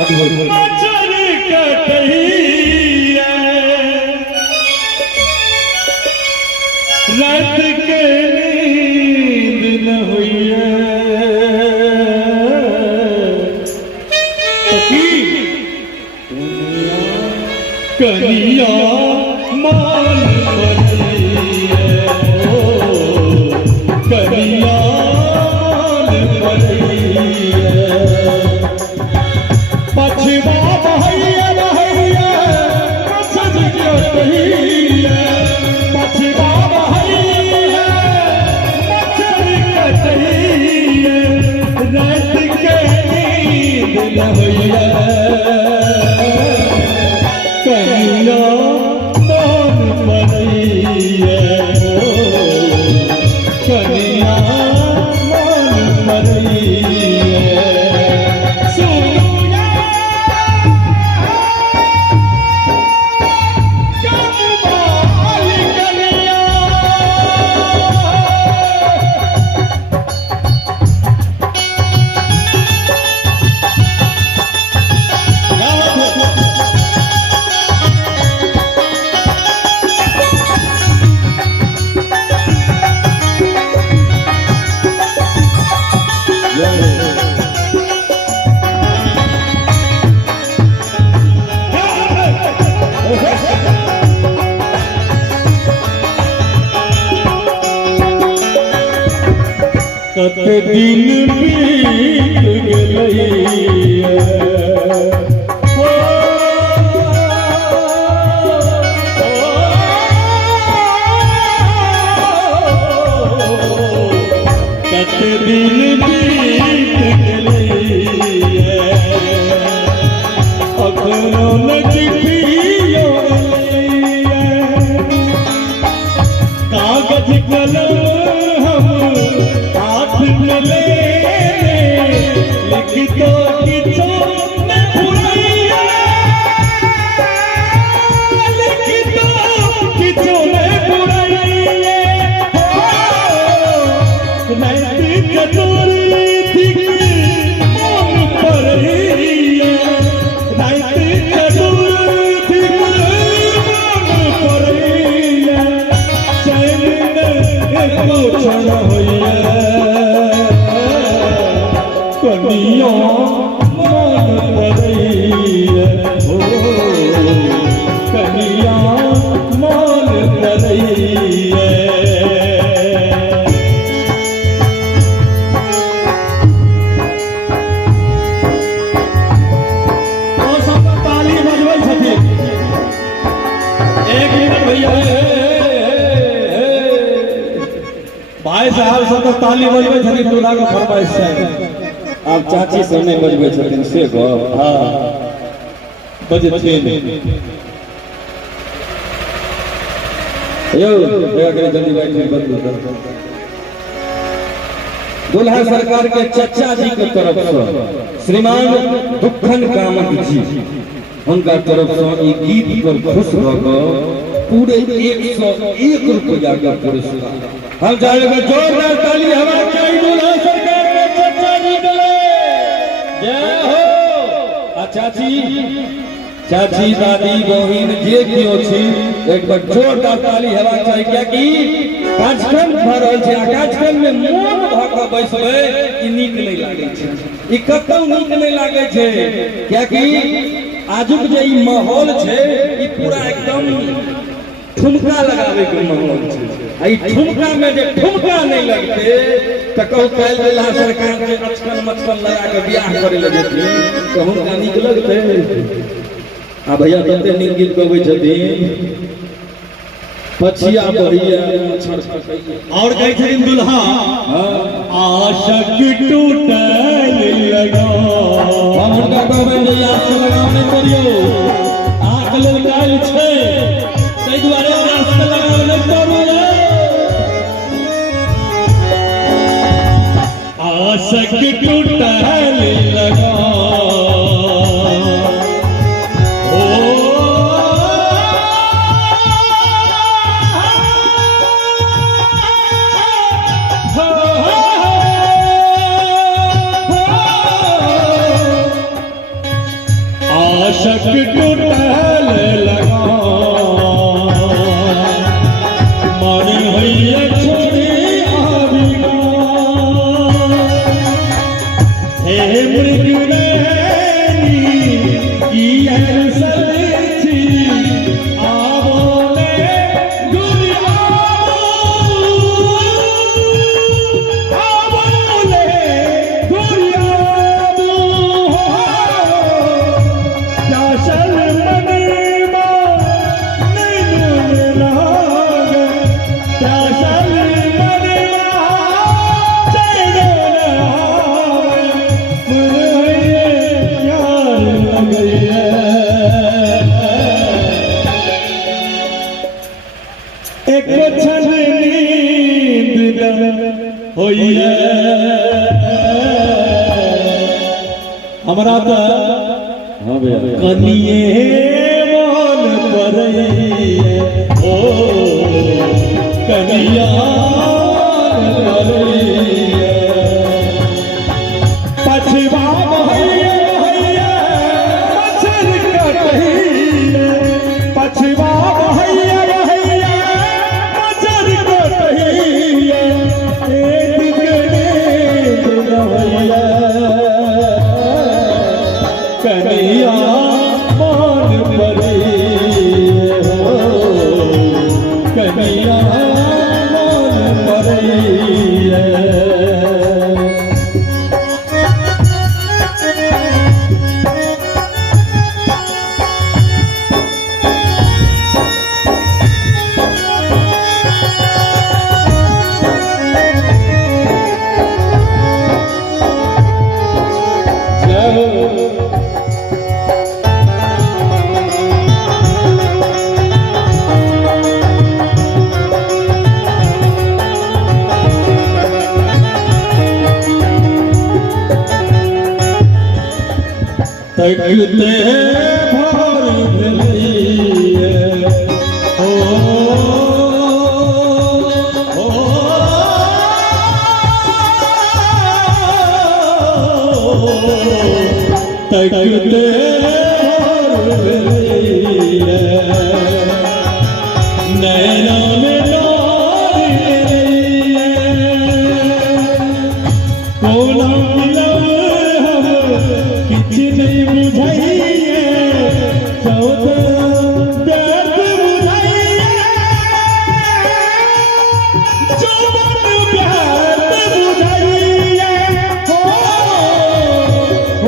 बचर कटहिया रात के नींद न हुई कनिया मान पड़िए कनिया मान पड़िए पछवा बहैया बहैया सज कटहिया पछवा बहैया मचर कटहिया रात के नींद न होइया कनिया मान पड़िए कनिया मान पड़िए सुनो कत दिन बीत गइया कत दिन बीत गइया अखनो न चिट्ठियो कागज कलम मिले लिख दो किचो में भुलैया लिख दो किचो में भुलैया नैती कटोरी थी मन पड़ैया नैती कटोरी थी मन पड़ैया चैन एको क्षण होइया कनिया मान पड़िए हो कनिया मान पड़िए और सब ताली बजबै छथिन एक मिनट भैया भाई साहब सब ताली बजबै छथिन दूल्हा के फरमाइश से आप चाची सब नहीं बजबै छथिन से गो हाँ बजथिन यो जल्दी बैठे बदलू दुल्हा सरकार के चचा जी के तरफ से श्रीमान दुखन कामत जी उनका तरफ से ई गीत पर खुश होकर पूरे 101 रुपया का पुरस्कार हम जाएगा जोरदार ताली हमारे चाहिए दुल्हा सरकार के चचा जी के जय हो चाची चाची दादी बहिन जे कियो छी एक बार जोरदार ताली हेबाक चाही कियाकि कार्यक्रम भ रहल छै आ कार्यक्रम में मोन भ क बैसबै ई नीक नै लागै छै ई कतौ नीक नै लागै छै कियाकि आजुक जे ई माहौल छै ई पूरा एकदम ठुमका लगावे के माहौल छै आई ठुमका में जे ठुमका नहीं लगते तो कहू कल दुल्हा सरकार के अचकन मचकन लगा के बियाह करे लगे तो हुनका नीक लगते आ भैया तते नीक गीत गबै छथिन पछिया बहिया और कहै छथिन दुल्हा आशक टूटल लगा हम हुनका कहबै जे आस लगाव नहीं करियो आंख लेल काल छै तै दुआरे आस लगाव नहीं करू आशक टूटल लगा आशक टूटल लगा मारे भैया छोड़े आविया हे मृग की सलची आवोले गुरिया आवोले गुरिया चाशल मनवा नैनून लाग चाशल मनवा चैनून एक क्षण नींद होइए हमरा तो हाँ भैया कनिए मन करइए ओ कनिया करइए पछवा भैया भैया मच्छर कटइए पछवा भैया भैया मच्छर कटइए एक गने भैया कनिया मान पड़िए हो कनिया मान पड़िए तकते भर भलिए हो तकते भर भलिए नैना में कोना मिलब हम किछ नहीं बुझाइए बहुत दर्द बुझाइए जो मन प्यार बुझाइए हो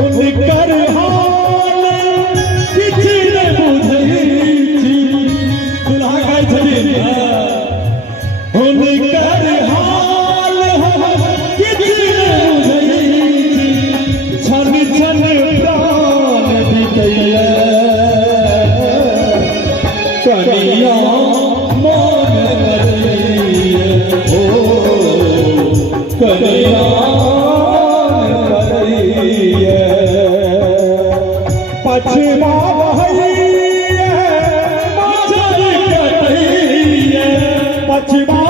उनकर हाल किछ नहीं बुझाइए दुल्हा गाय छथिन उनकर हाल किछ छन छन प्राण बितैया कनिया मान करइए हो कनिया करइए पछवा भैया मच्छर कटइए पछवा